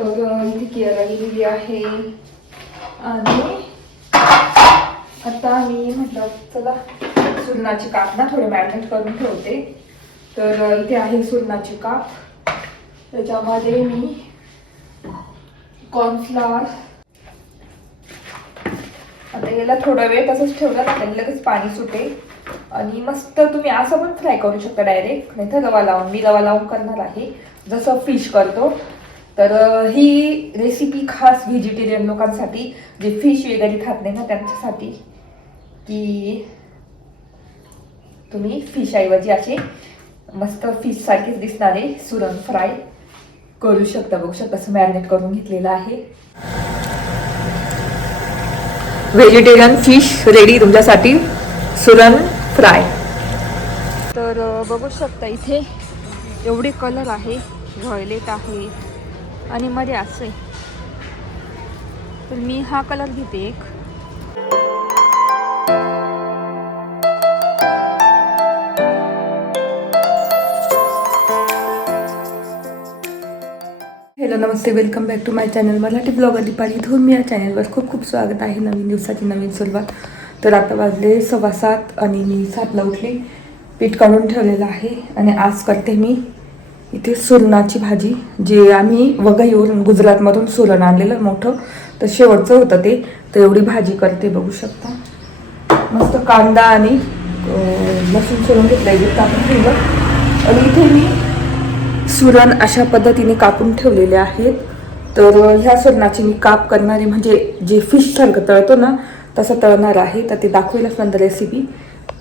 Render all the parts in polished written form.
तर इथे केला गेलेली आहे आणि आता मी म्हटलं चला सुरणाची काप ना थोडे मॅरिनेट करून ठेवते. तर इथे आहे सुरणाची काप. त्याच्यामध्ये मी कॉर्नफ्लॉवर, आता याला थोडा वेळ तसंच ठेवलं ना त्याला लगेच पाणी सुटेल. आणि मस्त तुम्ही असं पण फ्राय करू शकता डायरेक्ट, नाही तर रवा लावून, मी रवा लावून करणार आहे जसं फिश करतो. तर ही रेसिपी खास व्हेजिटेरियन लोकांसाठी, जे फिश वगैरे खात नाही ना त्यांच्यासाठी, की तुम्ही फिश ऐवजी असे मस्त फिश सारखेच दिसणारे सुरण फ्राय करू शकता. बघू शकता कसं मॅरिनेट करून घेतलेलं आहे. व्हेजिटेरियन फिश रेडी तुमच्यासाठी, सुरण फ्राय. तर बघू शकता इथे एवढे कलर आहे, व्हायलेट आहे आणि मध्ये असे. तर मी हा कलर घेते एक. हॅलो नमस्ते, welcome back to my channel Marathi blogger Deepali. इथून मी या चॅनलवर खूप खूप स्वागत आहे. नवीन दिवसाची नवीन सुरुवात. तर आता वाजले 7:15 आणि मी 7ला उठली. पीठ काढून ठेवलेलं आहे आणि आज करते मी इथे सुरणाची भाजी. जे आम्ही वघईवरून गुजरातमधून सुरण आणलेलं मोठं, तर शेवटचं होतं ते. तर एवढी भाजी करते, बघू शकता. मस्त कांदा आणि लसूण सोलून घेतलं आहे, कापून ठेवलं. आणि इथे मी सुरण अशा पद्धतीने कापून ठेवलेले आहेत. तर ह्या सुरणाची मी काप करणारे, म्हणजे जे फिश सारखं तळतो ना तसं तळणार आहे. तर ते दाखवेलच नंतर रेसिपी.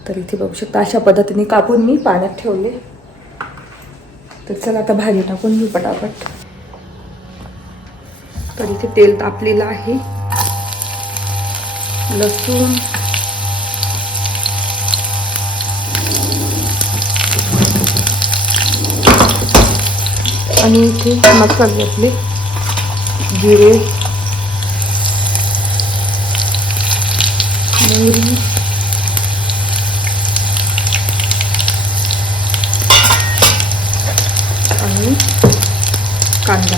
तर इथे बघू शकता अशा पद्धतीने कापून मी पाण्यात ठेवले. तर चला आता भाजी टाकून घेऊ पटापट. तर इथे तेल तापलेलं आहे. लसूण, आणि इथे मसाले आपले जिरे, मोहरी, आणि कांदा.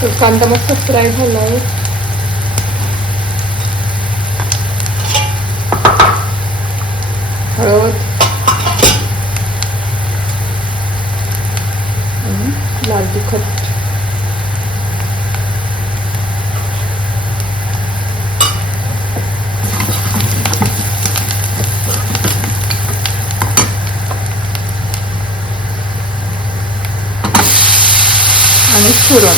तर कांदा मस्त फ्राय झाला आहे. हळद आणि लाल तिखट. आणि सुरण.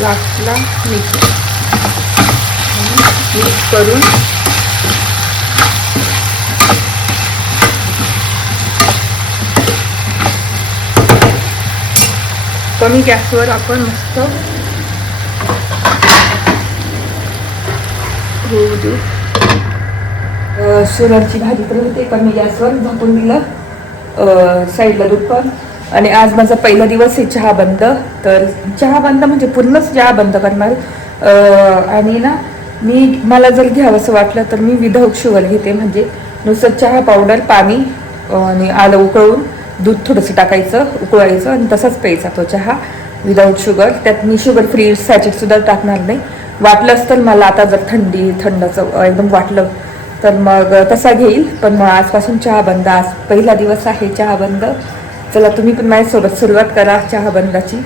लास्टला मिक्स करून कमी गॅसवर आपण मस्त होऊ देऊ. सुरणाची भाजी तर होते, कमी गॅसवर झाकून दिलं. साईडला दूध पण. आणि आज माझा पहिला दिवस आहे चहा बंद. तर चहा बंद म्हणजे पूर्णच चहा बंद करणार. आणि ना मला जर घ्यावंसं वाटलं तर मी विदाऊट शुगर घेते. म्हणजे नुसतं चहा पावडर, पाणी आणि आलं उकळून दूध थोडंसं टाकायचं, उकळायचं आणि तसाच प्यायचा तो चहा विदाऊट शुगर. त्यात मी शुगर फ्री सॅचेटसुद्धा टाकणार नाही. वाटलंच तर मला आता जर थंडचं एकदम वाटलं तर मग तसा घेईल. पण मग आजपासून चहा बंद. आज पहिला दिवस आहे चहा बंद. चला तुम्ही पण माझ्यासोबत सुरुवात करा चहा बंदाची.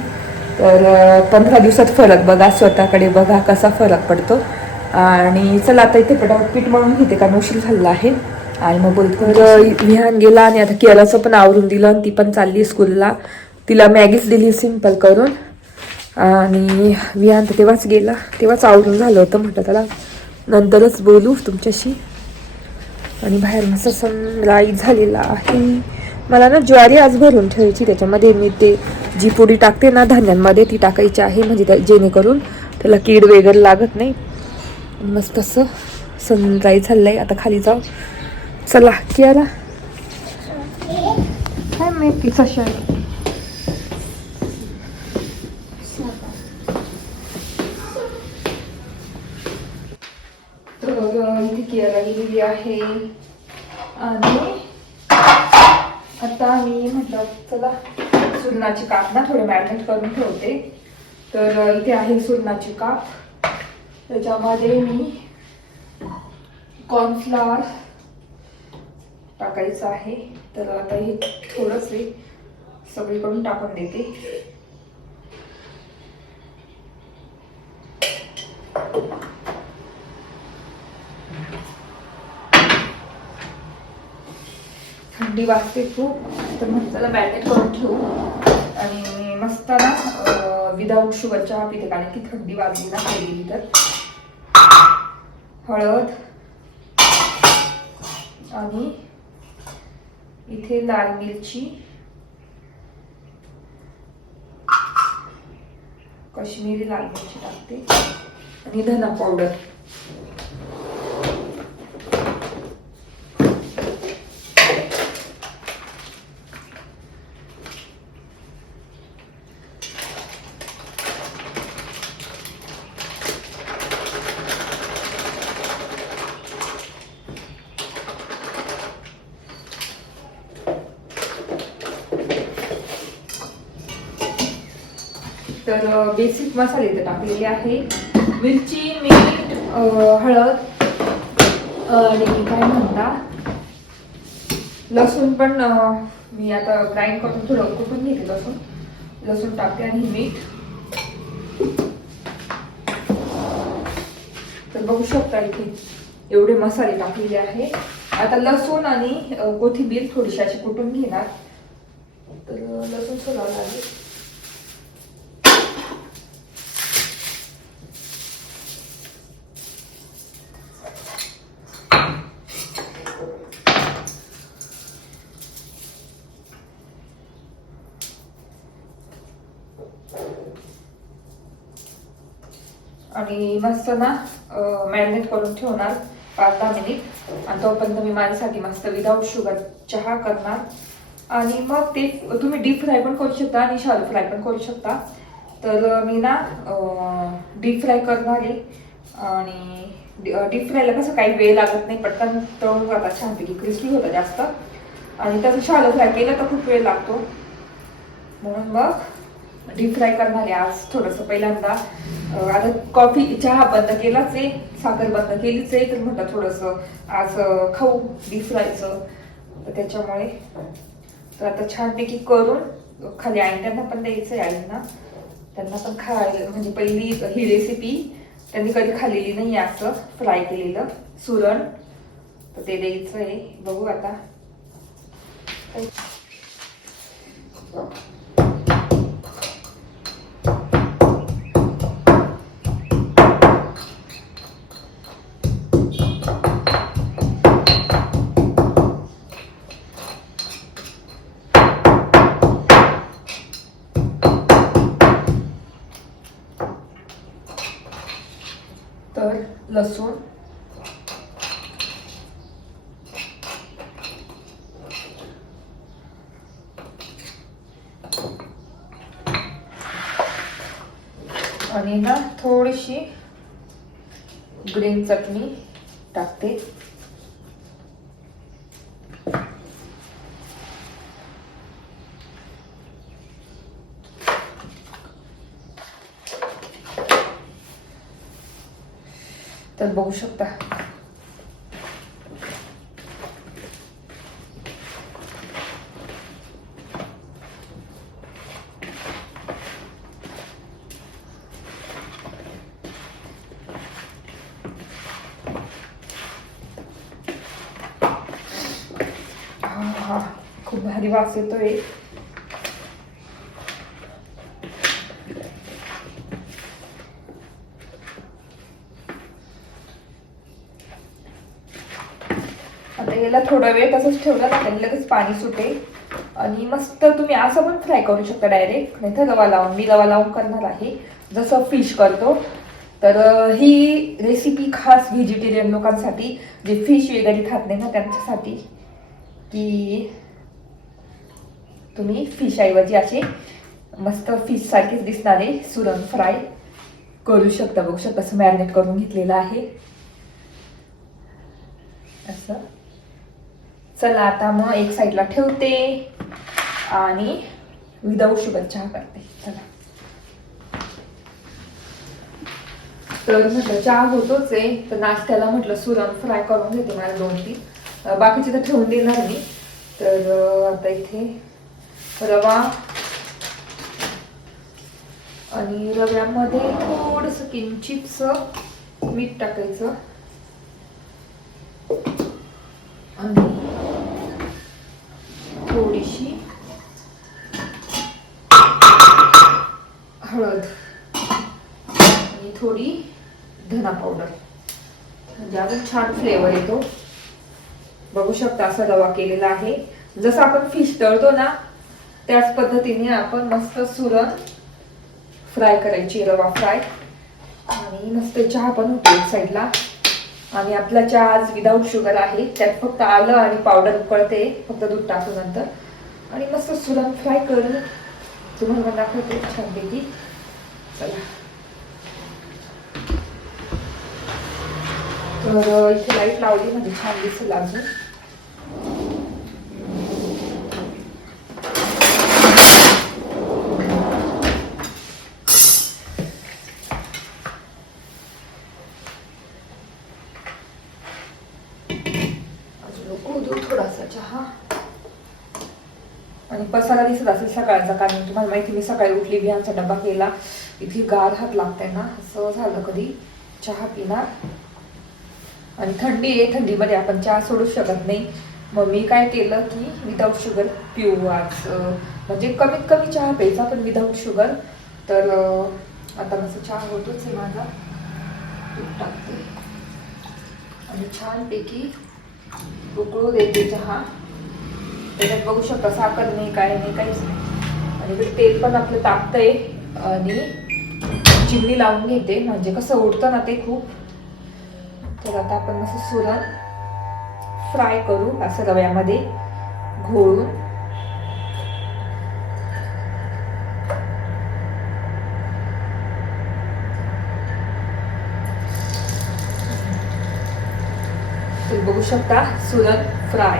तर 15 दिवसात फरक बघा, स्वतःकडे बघा कसा फरक पडतो. आणि चला आता इथे पटापट पीठ मळून घेते, कारण उशीर झालेला आहे. आणि मग बोलतो. विहान गेला आणि आता केराचं पण आवरून दिलं आणि ती पण चालली स्कूलला. तिला मॅगीच दिली सिंपल करून. आणि विहान तर तेव्हाच गेला, तेव्हाच आवरून झालं होतं. म्हटलं त्याला नंतरच बोलू तुमच्याशी. आणि बाहेर मस्त सनराईज झालेला आहे. मला ना ज्वारी आज भरून ठेवायची, त्याच्यामध्ये मी ते जी पोळी टाकते ना धान्यांमध्ये ती टाकायची आहे, म्हणजे जेणेकरून त्याला कीड वगैरे लागत नाही. मस्त असं सनराईज झालंय. आता खाली जाऊ. चला कियारा काय माहिती कशा आहे. तर कियारा गेलेली आहे आणि आता मी म्हटलं चला सुरणाची काप ना थोडे मॅरिनेट करून ठेवते. तर इथे आहे सुरणाची काप. त्याच्यामध्ये मी कॉर्नफ्लॉवर टाकायचं आहे. तर आता हे थोडंसे सगळीकडून टाकून देते. थंडी वाजते खूप, तर मग त्याला मॅरिनेट करून ठेवू. आणि मस्त ना विदाऊट शुगर चहा पिते, कारण की थंडी वाजली ना गेली. तर हळद आणि इथे लाल मिरची, काश्मीरी लाल मिरची टाकते आणि धना पावडर. तर बेसिक मसाले इथे टाकलेले आहे. मिरची, मीठ, हळद आणि काय म्हणता लसूण पण मी आता ग्राइंड करून थोडं कुठून घेते. लसूण टाकते आणि मीठ. तर बघू शकता इथे एवढे मसाले टाकलेले आहे. आता लसूण आणि कोथिंबीर थोडीशी अशी कुटून घेणार. तर लसूण सोलावं लागेल. आणि मस्त ना मॅरिनेट करून ठेवणार 5-10 मिनिट. आणि तोपर्यंत मी माझ्यासाठी मस्त विदाऊट शुगर चहा करणार. आणि मग ते तुम्ही डीप फ्राय पण करू शकता आणि शॅलो फ्राय पण करू शकता. तर मी ना डीप फ्राय करणार आहे. आणि डीप फ्रायला कसं काही वेळ लागत नाही, पटकन तळून जातात, छानपैकी क्रिस्पी होतं जास्त. आणि त्याचं शॅलो फ्राय केलं तर खूप वेळ लागतो, म्हणून मग डीप फ्राय करणार आहे आज थोडंसं पहिल्यांदा. आता कॉफी चहा बंद केलाच आहे, साखर बंद केलीच आहे. तर म्हटलं थोडंसं आज खाऊ डीप फ्रायचं, तर त्याच्यामुळे. तर आता छानपैकी करून खाली त्यांना पण द्यायचं आहे. आईंना त्यांना पण खायला, म्हणजे पहिली ही रेसिपी त्यांनी कधी खाल्लेली नाही आहे असं फ्राय केलेलं सुरण. तर ते द्यायचं आहे. बघू आता. तर लसूण, आणि ना थोडीशी ग्रीन चटणी टाकते. तर बघू शकता खूप भारी वास येतोय. आता याला थोडा वेळ तसंच ठेवलं ना त्याने लगेच पाणी सुटेल. आणि मस्त तुम्ही असं पण फ्राय करू शकता डायरेक्ट, नाही तर रवा लावून. मी रवा लावून करणार आहे जसं फिश करतो. तर ही रेसिपी खास व्हेजिटेरियन लोकांसाठी, जे फिश वगैरे खात नाही ना त्यांच्यासाठी, की तुम्ही फिश ऐवजी असे मस्त फिश सारखेच दिसणारे सुरण फ्राय करू शकता. बघू शकता कसं मॅरिनेट करून घेतलेलं आहे असं. चला आता मग एक साईडला ठेवते आणि विदाऊट शुगर चहा करते. चला, तर म्हटलं चहा होतोच आहे, तर नाश्त्याला म्हटलं सुरण फ्राय करून घेते मला 2-3. बाकीचे तर ठेवून देणार मी. तर आता इथे रवा आणि रव्यामध्ये थोडंसं किंचितच मीठ टाकायचं आणि थोडीशी हळद आणि थोडी धना पावडर, म्हणजे अजून छान फ्लेवर येतो. बघू शकता असा रवा केलेला आहे. जसं आपण फिश तळतो ना त्याच पद्धतीने आपण मस्त सुरण फ्राय करायची, रवा फ्राय. आणि मस्त चहा पण होतो एक साईडला. आणि आपला चहा आज विदाऊट शुगर आहे, त्यात फक्त आलं आणि पावडर उकळते, फक्त दूध टाकून नंतर. आणि मस्त सुरण फ्राय करून तुम्हाला दाखवते छानपैकी. चला, तर इथे लाईट लावली म्हणजे छान दिसेल अजून. थोडासा चहा आणि पसारा दिसत असेल सकाळचा, कारण तुम्हाला माहिती मी सकाळी उठली, बियांचा डबा केला, इथे गार हात लागताय ना, असं झालं कधी चहा पिणार. आणि थंडी आहे, थंडीमध्ये आपण चहा सोडू शकत नाही. मग मी काय केलं की विदाऊट शुगर पिऊ आज, म्हणजे कमीत कमी चहा प्यायचा पण विदाऊट शुगर. तर आता मस्त चहा होतोच आहे माझा. दूध टाकते आणि छानपैकी उकळू देते चहा. त्याच्यात बघू शकता साखर नाही, काय नाही, काहीच नाही. आणि तेल पण आपलं तापतंय आणि चिमणी लावून घेते, म्हणजे कसं उडतं ना ते खूप. तर आता आपण मस्त सुरण फ्राय करू असं रव्यामध्ये घोळून. बघू शकता सुरण फ्राय.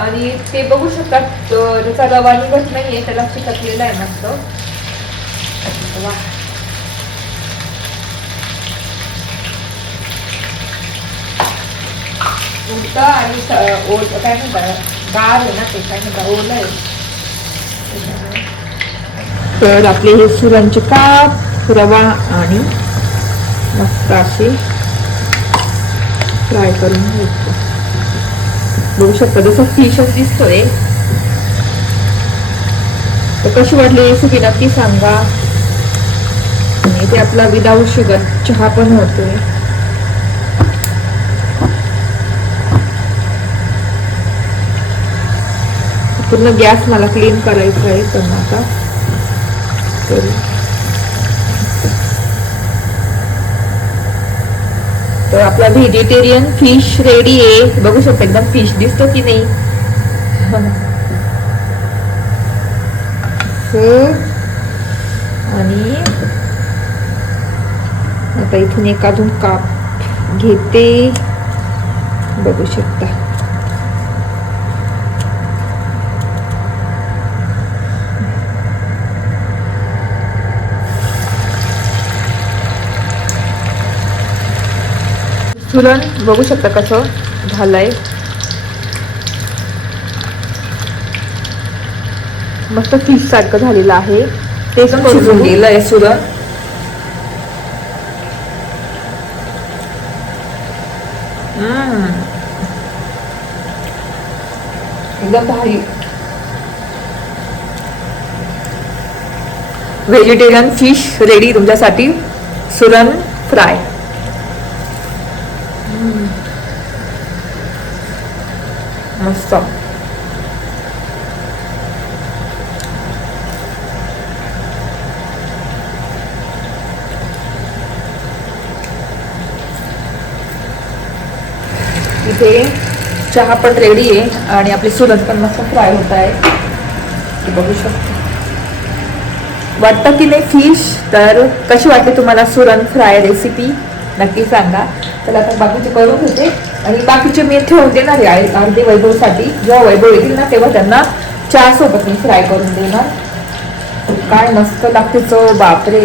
आणि ते बघू शकता त्याचा रवा निघत नाहीये, त्याला चिकटलेला आहे मस्त. उडतं आणि काय म्हणतात गार आहे ना ते, काय म्हणतात ओलं आहे. तर आपले हे सुरणचे काप, रवा आणि मस्त असे फ्राय करून घ्यायचे. बघू शकता जसं फिशच दिसतोय. तर कशी वाटली रेसिपी नक्की सांगा. आणि ते आपला विदाऊट शुगर चहा पण होतोय. पूर्ण गॅस मला क्लीन करायचा आहे पण आता तर आपला व्हेजिटेरियन फिश रेडी आहे. बघू शकता एकदम फिश दिसतो की नाही. आणि आता इथून एक अजून काप घेते, बघू शकता. सुरण बघू शकता कसं झालंय, मस्त फिश सारखं झालेलं आहे. ते शिजून गेलंय सुरण. एकदम भारी. व्हेजिटेरियन फिश रेडी तुमच्यासाठी, सुरण फ्राय. मस्त. इथे चहा पण रेडी आहे आणि आपली सुरण पण मस्त फ्राय होत आहे, बघू शकतो. वाटतं की नाही फिश? तर कशी वाटते तुम्हाला सुरण फ्राय रेसिपी नक्की सांगा. तर आता बाकीचे करून होते आणि बाकीचे मी ठेवून देणार आहे अर्धे वैभवसाठी. जेव्हा वैभव येतील ना तेव्हा त्यांना चहा सोबत मी फ्राय करून देणार. काय मस्त लागते चव, बापरे.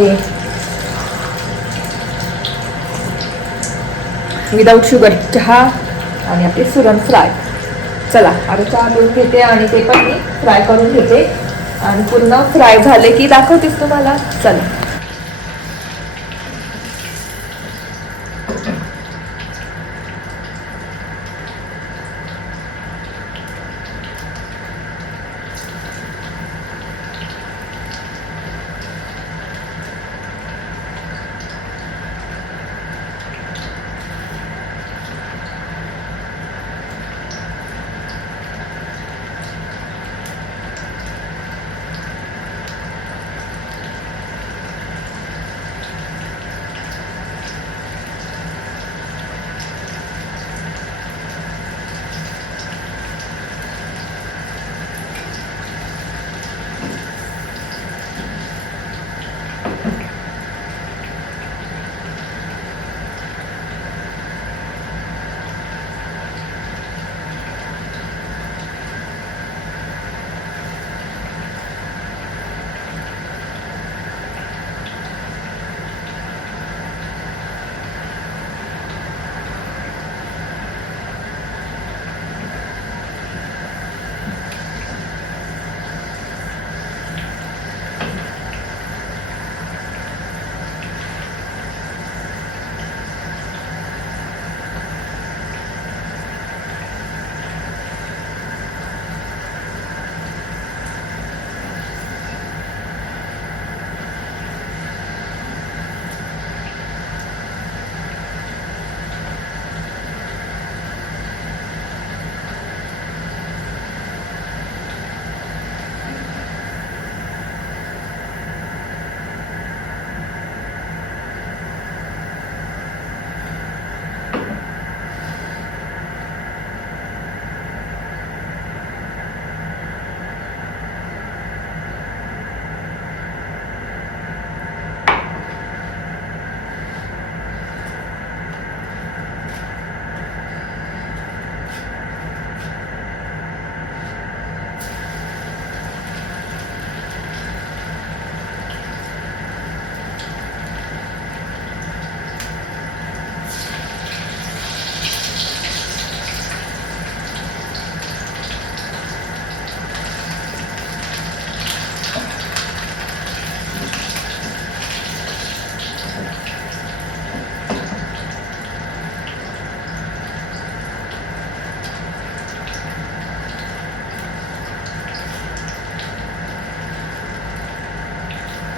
विदाऊट शुगर चहा आणि आपली सुरण फ्राय. चला आता चहा पिऊन घेते आणि ते पण मी फ्राय करून घेते आणि पूर्ण फ्राय झाले की दाखवतेच तुम्हाला. चला.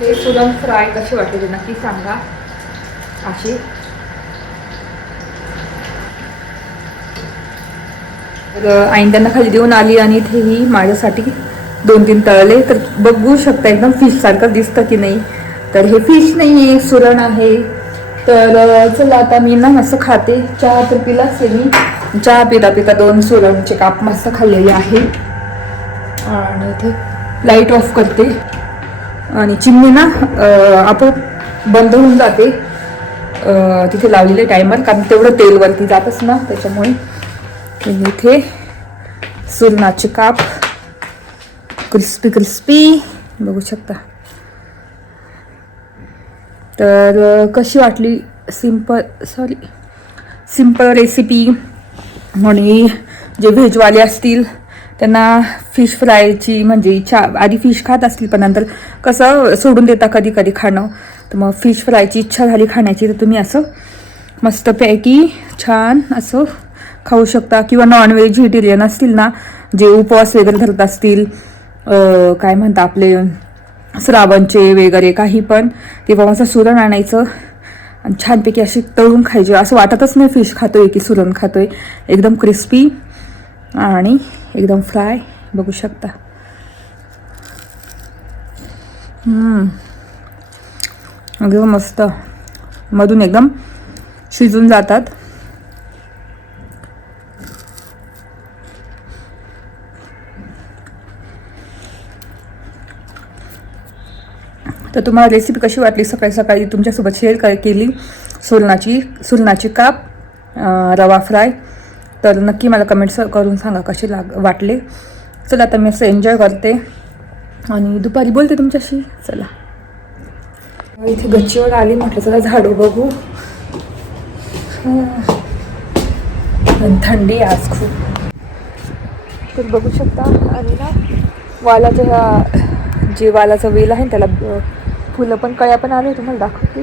हे सुरण फ्राय कशी वाटते ते नक्की सांगा. अशी आईन त्यांना खाली देऊन आली आणि इथेही माझ्यासाठी 2-3 तळले. तर बघू शकता एकदम फिश सारखं दिसतं की नाही. तर हे फिश नाही आहे, सुरण आहे. तर चला आता मी ना मस्त खाते. चहा तर पिलाच आहे मी. चहा पिता पिता 2 सुरणचे काप मस्त खाल्लेले आहे. आणि इथे लाईट ऑफ करते आणि चिमणी ना आपोआप बंद होऊन जाते. तिथे लावलेले टायमर, कारण तेवढं तेल वरती जातच ना, त्याच्यामुळे. इथे सुरणाचे काप क्रिस्पी क्रिस्पी बघू शकता. तर कशी वाटली सिंपल रेसिपी. आणि जे व्हेजवाले असतील त्यांना फिश फ्रायची म्हणजे इच्छा, आधी फिश खात असतील पण नंतर कसं सोडून देता कधी कधी खाणं, तर मग फिश फ्रायची इच्छा झाली खाण्याची तर तुम्ही असं मस्तपैकी छान असं खाऊ शकता. किंवा नॉन व्हेजिटेरियन असतील ना, जे उपवास वगैरे धरत असतील, काय म्हणता आपले श्रावणचे वगैरे काही पण, तेव्हा असं सुरण आणायचं आणि छानपैकी अशी तळून खायची. असं वाटतच नाही फिश खातोय की सुरण खातोय. एकदम क्रिस्पी आणि एकदम फ्राय बघू शकता. एकदम मस्त, मधून एकदम शिजून जातात. तर तुम्हाला रेसिपी कशी वाटली सकाळी सकाळी तुमच्यासोबत शेअर केली. सुरणाची काप रवा फ्राय. तर नक्की मला कमेंट्स करून सांगा कसे वाटले. चला आता मी असं एन्जॉय करते आणि दुपारी बोलते तुमच्याशी. चला इथे गच्चीवर आली, म्हटलं चला झाडू बघू. थंडी आज खूप. तर बघू शकता. आणि ना वालाचं जे वालाचं वेल आहे त्याला फुलं पण कळ्या पण आले, तुम्हाला दाखवते.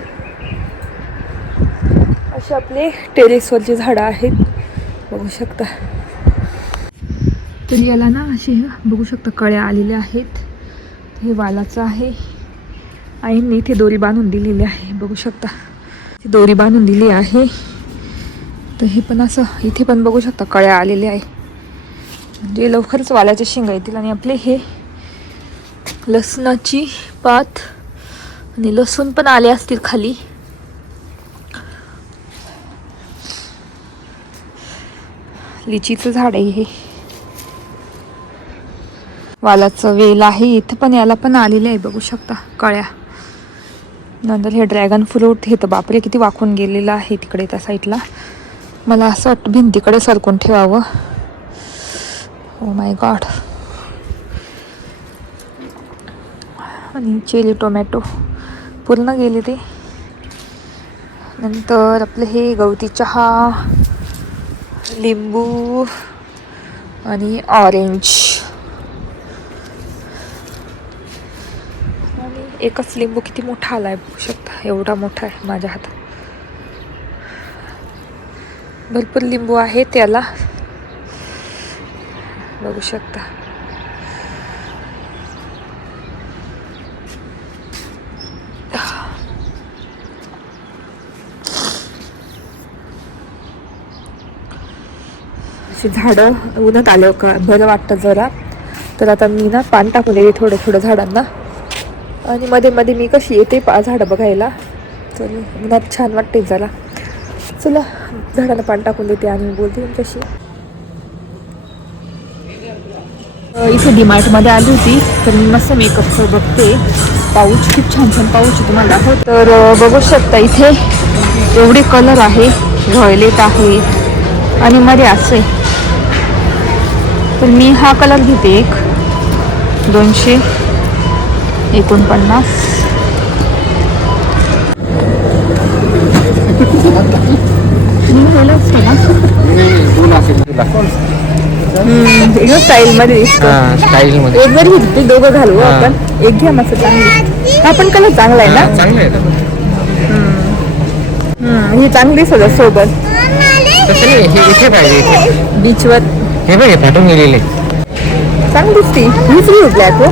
असे आपले टेरेसवरचे झाडं आहेत बघू शकता. तर याला ना असे बघू शकता कळ्या आलेल्या आहेत. हे वालाचं आहे. आईने इथे दोरी बांधून दिलेली आहे बघू शकता. दोरी बांधून दिली आहे. तर हे पण असं इथे पण बघू शकता कळ्या आलेल्या आहे. म्हणजे लवकरच वालाचे शेंगा येतील. आणि आपले हे लसणाची पात आणि लसूण पण आले असतील खाली. लिचीचं झाड आहे हे. वालाचं वेल आहे इथे पण, याला पण आलेले आहे बघू शकता कळ्या. नंतर हे ड्रॅगन फ्रूट, हे तर बापरे किती वाकून गेलेलं आहे तिकडे त्या साईडला. मला असं वाटतं भिंतीकडे सरकून ठेवावं. Oh my God. आणि चेरी टोमॅटो पूर्ण गेले ते. नंतर आपलं हे गवती चहा, लिंबू आणि ऑरेंज. आणि एकच लिंबू किती मोठा आलाय बघू शकता. एवढा मोठा आहे माझ्या हातात. भरपूर लिंबू आहे त्याला बघू शकता. अशी झाडं उन्हात आलं का बरं वाटतं जरा. तर आता मी ना पाणी टाकून येते थोडं थोडं झाडांना. आणि मध्ये मध्ये मी कशी येते झाडं बघायला. तर उन्हात छान वाटते जरा. चला झाडाला पाणी टाकून देते आणि बोलते तुमच्याशी. इथे डीमार्टमध्ये आली होती तर मी मस्त मेकअपचं बघते. पाऊच खूप छान छान पाऊच तुम्हाला दाखव. तर बघू शकता इथे एवढे कलर आहे. व्हायलेट आहे आणि मध्ये असे. तर मी हा कलर घेते एक 249. एकदम स्टाईल मध्ये स्टाईल मध्ये एक जरी घेतली दोघं घालू आपण. एक घ्या मस्त चांगली. हा पण कलर चांगला आहे ना. चांगलं आहे. ही चांगली सगळं सोबत. तसं नाही, हे इथे पाहिजे बीचवर हे बघ, हे फाटून गेलेले चांगली दिसती. हीच ब्लॅक हो.